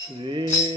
श्री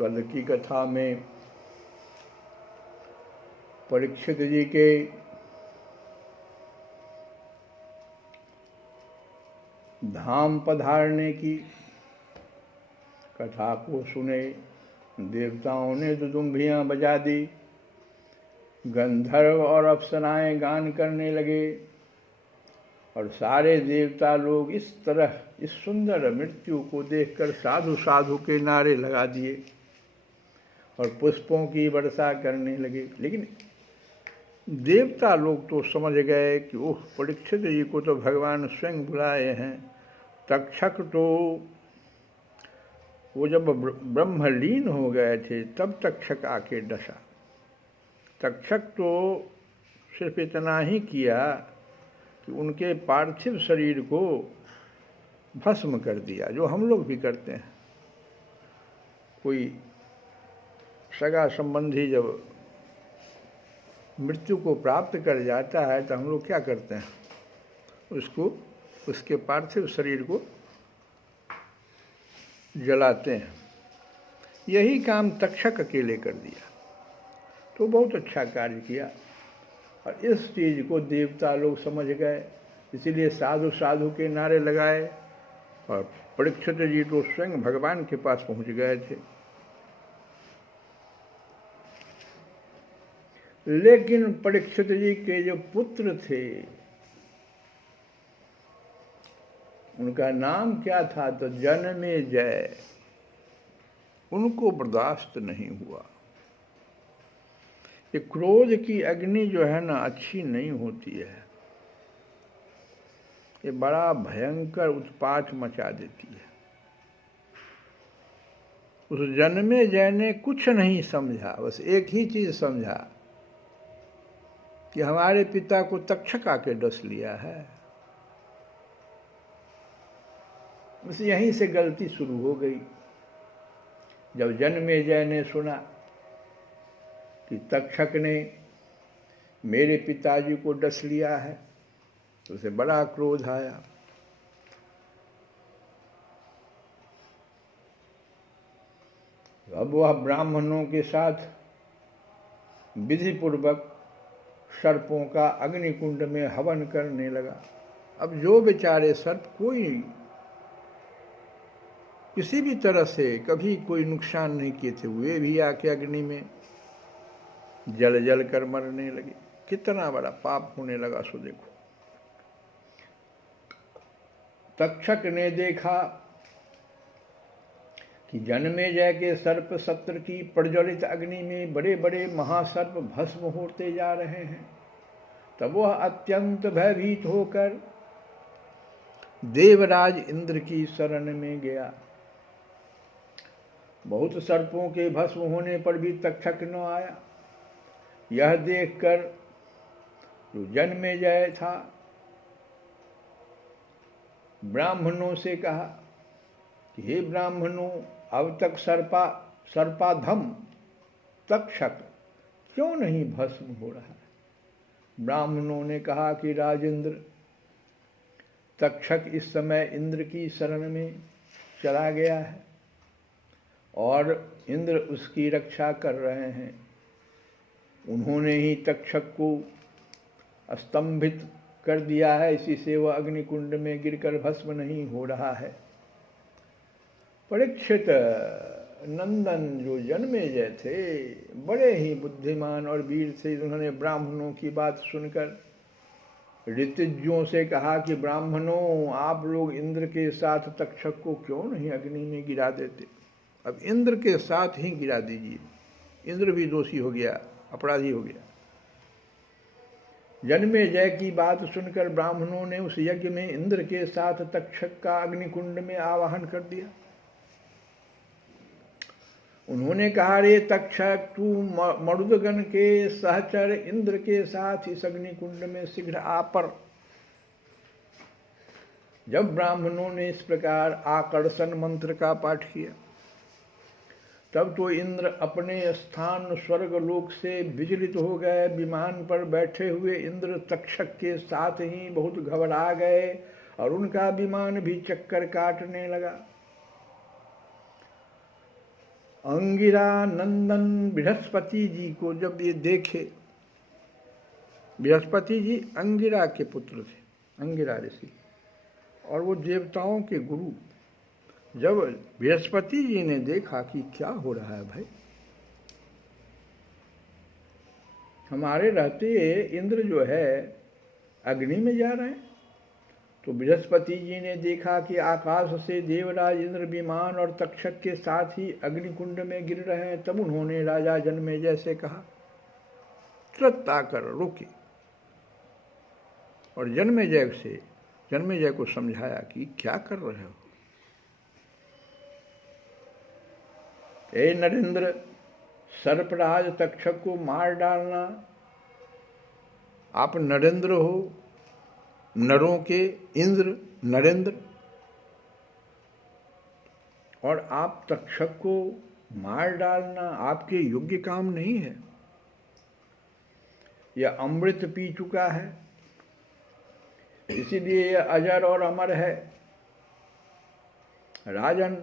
कल की कथा में परीक्षित जी के धाम पधारने की कथा को सुने। देवताओं ने दुदुम्भियाँ बजा दी, गंधर्व और अप्सराएं गान करने लगे और सारे देवता लोग इस तरह इस सुंदर मृत्यु को देखकर साधु साधु के नारे लगा दिए और पुष्पों की वर्षा करने लगे। लेकिन देवता लोग तो समझ गए कि ओह, परीक्षित जी को तो भगवान स्वयं बुलाए हैं। तक्षक तो वो जब ब्रह्मलीन हो गए थे तब तक्षक आके डसा। तक्षक तो सिर्फ इतना ही किया कि उनके पार्थिव शरीर को भस्म कर दिया, जो हम लोग भी करते हैं। कोई सगा संबंधी जब मृत्यु को प्राप्त कर जाता है तो हम लोग क्या करते हैं, उसको उसके पार्थिव शरीर को जलाते हैं। यही काम तक्षक अकेले कर दिया, तो बहुत अच्छा कार्य किया और इस चीज़ को देवता लोग समझ गए, इसीलिए साधु साधु के नारे लगाए और परीक्षित जी तो स्वयं भगवान के पास पहुंच गए थे। लेकिन परीक्षित जी के जो पुत्र थे उनका नाम क्या था, तो जनमेजय। उनको बर्दाश्त नहीं हुआ। ये क्रोध की अग्नि जो है ना, अच्छी नहीं होती है। ये बड़ा भयंकर उत्पात मचा देती है। उस जनमेजय ने कुछ नहीं समझा, बस एक ही चीज समझा कि हमारे पिता को तक्षक आके डस लिया है। बस यहीं से गलती शुरू हो गई। जब जनमेजय ने सुना कि तक्षक ने मेरे पिताजी को डस लिया है तो उसे बड़ा क्रोध आया। अब वह ब्राह्मणों के साथ विधिपूर्वक सर्पों का अग्निकुंड में हवन करने लगा। अब जो बेचारे सर्प कोई किसी भी तरह से कभी कोई नुकसान नहीं किए थे, वे भी आके अग्नि में जल जल कर मरने लगे। कितना बड़ा पाप होने लगा सो देखो। तक्षक ने देखा कि जनमेजय के सर्प सत्र की प्रज्वलित अग्नि में बड़े बड़े महासर्प भस्म होते जा रहे हैं। तब वह अत्यंत भयभीत होकर देवराज इंद्र की शरण में गया। बहुत सर्पों के भस्म होने पर भी तक्षक न आया। यह देखकर जो जनमेजय था ब्राह्मणों से कहा कि हे ब्राह्मणों, अब तक सर्पाधम तक्षक क्यों नहीं भस्म हो रहा है। ब्राह्मणों ने कहा कि राजेंद्र, तक्षक इस समय इंद्र की शरण में चला गया है और इंद्र उसकी रक्षा कर रहे हैं। उन्होंने ही तक्षक को स्तंभित कर दिया है, इसी से वह अग्निकुंड में गिरकर भस्म नहीं हो रहा है। परीक्षित नंदन जो जनमेजय थे बड़े ही बुद्धिमान और वीर थे। उन्होंने ब्राह्मणों की बात सुनकर ऋतुज्यों से कहा कि ब्राह्मणों, आप लोग इंद्र के साथ तक्षक को क्यों नहीं अग्नि में गिरा देते। अब इंद्र के साथ ही गिरा दीजिए। इंद्र भी दोषी हो गया, अपराधी हो गया। जनमेजय की बात सुनकर ब्राह्मणों ने उस यज्ञ में इंद्र के साथ तक्षक का अग्निकुंड में आवाहन कर दिया। उन्होंने कहा, रे तक्षक, तू मरुदगण के सहचर इंद्र के साथ इस अग्निकुंड में शीघ्र आ पर। जब ब्राह्मणों ने इस प्रकार आकर्षण मंत्र का पाठ किया तब तो इंद्र अपने स्थान स्वर्गलोक से विचलित हो गए। विमान पर बैठे हुए इंद्र तक्षक के साथ ही बहुत घबरा गए और उनका विमान भी चक्कर काटने लगा। अंगिरा नंदन बृहस्पति जी को जब ये देखे, बृहस्पति जी अंगिरा के पुत्र थे, अंगिरा ऋषि, और वो देवताओं के गुरु। जब बृहस्पति जी ने देखा कि क्या हो रहा है भाई, हमारे रहते इंद्र जो है अग्नि में जा रहे हैं, तो बृहस्पति जी ने देखा कि आकाश से देवराज इंद्र विमान और तक्षक के साथ ही अग्निकुंड में गिर रहे हैं। तब उन्होंने राजा जन्मेजय से कहा, तुरंत आकर रोके, और जन्मेजय को समझाया कि क्या कर रहे हो। हे नरेंद्र, सर्पराज तक्षक को मार डालना, आप नरेंद्र हो, नरों के इंद्र नरेंद्र, और आप तक्षक को मार डालना आपके योग्य काम नहीं है। यह अमृत पी चुका है, इसीलिए यह अजर और अमर है। राजन,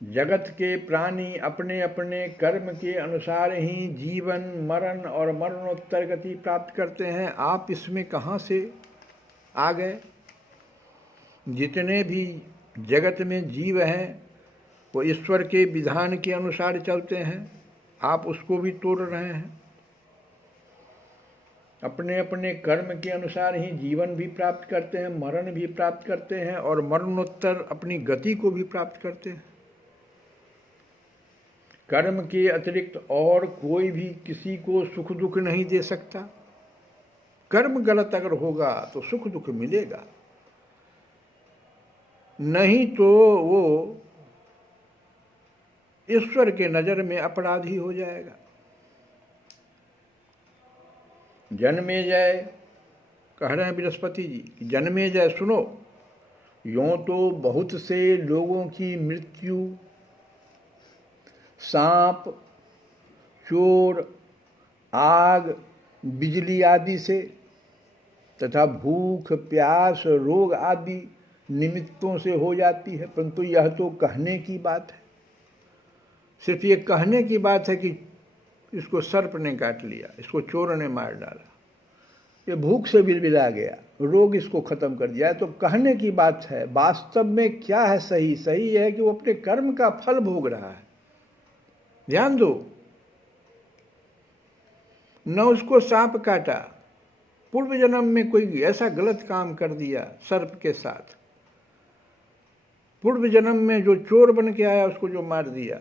जगत के प्राणी अपने अपने कर्म के अनुसार ही जीवन, मरण और मरणोत्तर गति प्राप्त करते हैं। आप इसमें कहाँ से आ गए? जितने भी जगत में जीव हैं वो ईश्वर के विधान के अनुसार चलते हैं, आप उसको भी तोड़ रहे हैं। अपने अपने कर्म के अनुसार ही जीवन भी प्राप्त करते हैं, मरण भी प्राप्त करते हैं, और मरणोत्तर अपनी गति को भी प्राप्त करते हैं। कर्म के अतिरिक्त और कोई भी किसी को सुख दुख नहीं दे सकता। कर्म गलत अगर होगा तो सुख दुख मिलेगा, नहीं तो वो ईश्वर के नजर में अपराधी हो जाएगा। जन्मेजय कह रहे हैं बृहस्पति जी, जन्मेजय सुनो, यों तो बहुत से लोगों की मृत्यु सांप, चोर, आग, बिजली आदि से तथा भूख, प्यास, रोग आदि निमित्तों से हो जाती है, परंतु यह तो कहने की बात है। सिर्फ ये कहने की बात है कि इसको सर्प ने काट लिया, इसको चोर ने मार डाला, ये भूख से बिलबिला गया, रोग इसको खत्म कर दिया, तो कहने की बात है। वास्तव में क्या है सही? सही है कि वो अपने कर्म का फल भोग रहा है। ध्यान दो, न उसको सांप काटा, पूर्व जन्म में कोई ऐसा गलत काम कर दिया सर्प के साथ, पूर्व जन्म में जो चोर बन के आया उसको जो मार दिया,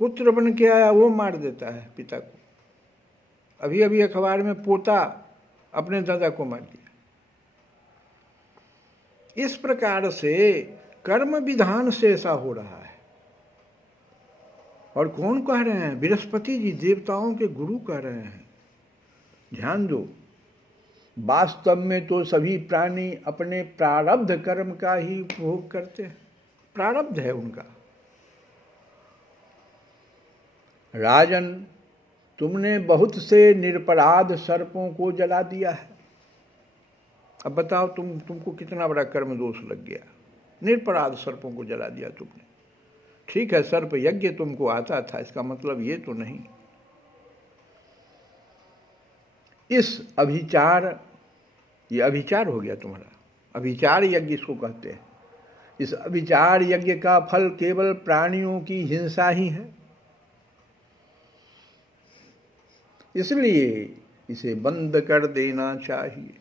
पुत्र बन के आया वो मार देता है पिता को। अभी अभी अखबार में पोता अपने दादा को मार दिया। इस प्रकार से कर्म विधान से ऐसा हो रहा है। और कौन कह रहे हैं? बृहस्पति जी, देवताओं के गुरु कह रहे हैं। ध्यान दो, वास्तव में तो सभी प्राणी अपने प्रारब्ध कर्म का ही उपभोग करते हैं, प्रारब्ध है उनका। राजन, तुमने बहुत से निरपराध सर्पों को जला दिया है। अब बताओ तुमको कितना बड़ा कर्म दोष लग गया। निरपराध सर्पों को जला दिया तुमने। ठीक है, सर्प यज्ञ तुमको आता था, इसका मतलब ये तो नहीं। इस अभिचार, ये अभिचार हो गया तुम्हारा, अभिचार यज्ञ इसको कहते हैं। इस अभिचार यज्ञ का फल केवल प्राणियों की हिंसा ही है, इसलिए इसे बंद कर देना चाहिए।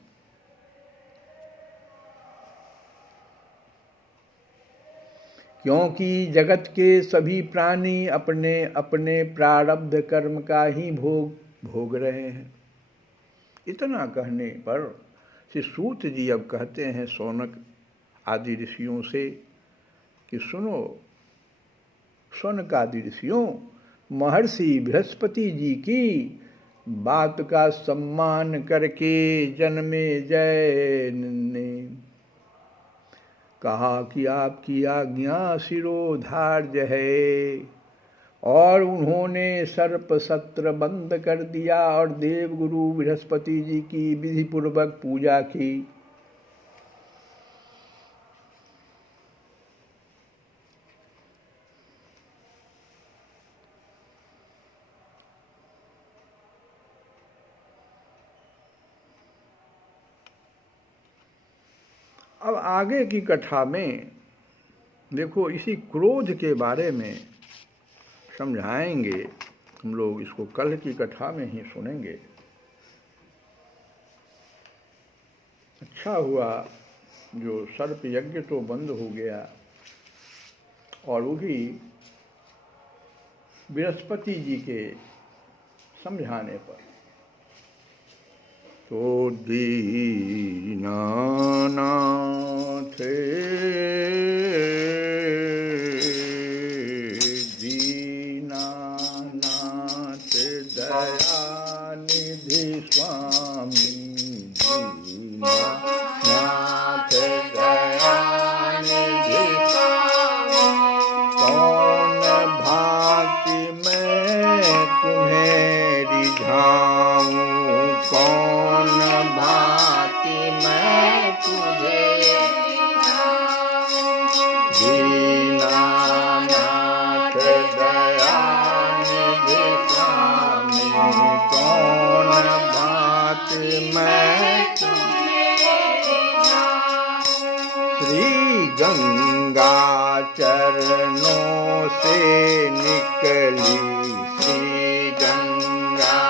क्योंकि जगत के सभी प्राणी अपने अपने प्रारब्ध कर्म का ही भोग रहे हैं। इतना कहने पर श्री सूत जी अब कहते हैं शौनक आदि ऋषियों से कि सुनो, शौनक आदि ऋषियों, महर्षि बृहस्पति जी की बात का सम्मान करके जन्मेजय ने कहा कि आपकी आज्ञा शिरोधार्य है, और उन्होंने सर्प सत्र बंद कर दिया और देवगुरु बृहस्पति जी की विधि पूर्वक पूजा की। अब आगे की कथा में देखो इसी क्रोध के बारे में समझाएंगे हम लोग, इसको कल की कथा में ही सुनेंगे। अच्छा हुआ जो सर्प यज्ञ तो बंद हो गया और वो भी बृहस्पति जी के समझाने पर। तो दीनानाथ दीनानाथ दयानिधि स्वामी दीनानाथ दयानिधि स्वामी, कौन भांति मैं तुम्हें रिझाऊं, कौन भांति मैं तुझे दीनानाथ दयानिधि स्वामी, कौन भांति मैं श्री गंगा चरणों से निकली, श्री गंगा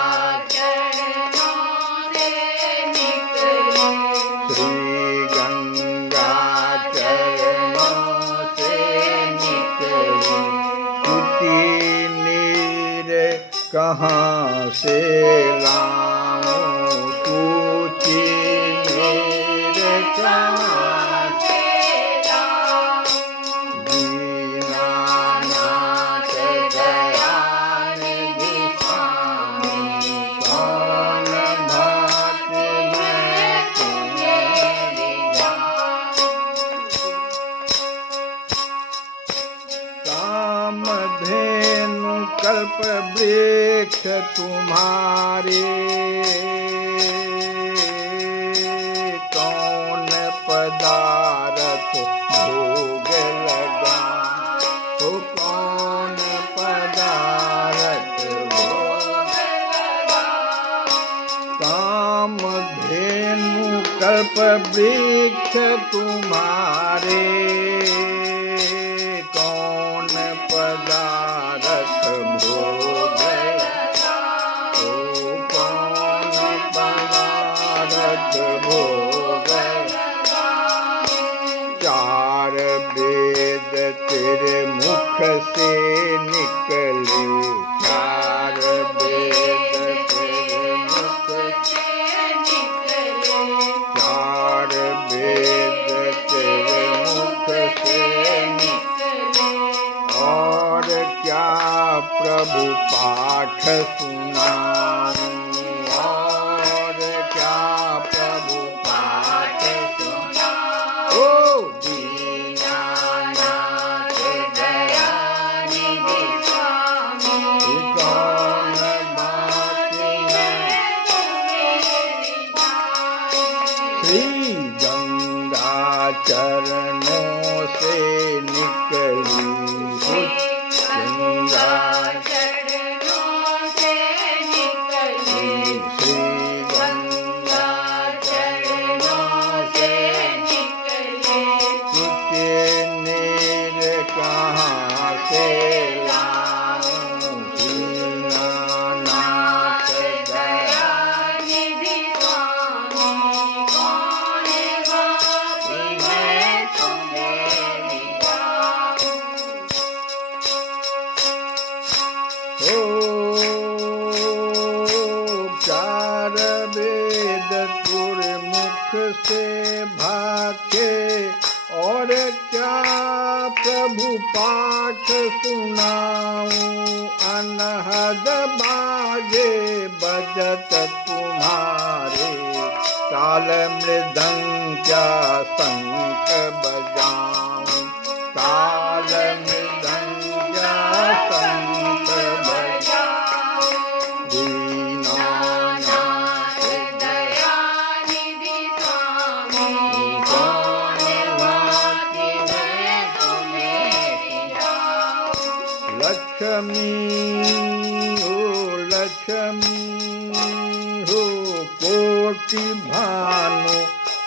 चरणों से निकली, श्री गंगा चरणों से निकली, सूती नीर कहाँ से लाऊं, सूती नीर कहाँ से लाऊं, दीनानाथ दयानिधि स्वामी, कौन भांति मैं तुम्हें रिझाऊं, कामधेनु कल्प वृक्ष तुम्हारे, कौन पदार्थ भोग लगा, तो कौन पदार्थ भोग लगा, कामधेनु कल्प वृक्ष तुम्हारे, कौन पदार्थ भोग लगा, तो कौन पदार्थ भोग लगा, चार वेद तेरे मुख से निकले, चार वेद तेरे मुख से निकले, चार वेद तेरे मुख से निकले, और क्या प्रभु पाठ सुनाऊं, और क्या प्रभु पाठ सुनाऊं, ओ दीनानाथ दयानिधि स्वामी, कौन भांति मैं तुम्हें रिझाऊं, श्री गंगा चरणों से निकली, गंगा चरणों से निकली, श्री गंगा चरणों से निकली, तुझे नीर कहाँ से लाऊं, दीनानाथ दयानिधि स्वामी, कौन भांति मैं तुम्हें रिझाऊं, ओ चार वेद तुर मुख से भाके, और क्या प्रभु पाठ सुनाऊं, अनहद बाजे बजत तुम्हारे, ताल मृदंग क्या शंख बजाऊं, ताल मृदंग क्या शंख बजाऊं, दीनानाथ दयानिधि स्वामी, कौन भांति मैं तुम्हें रिझाऊं, लक्ष्मी हो लक्ष्मी हो कोटि भानु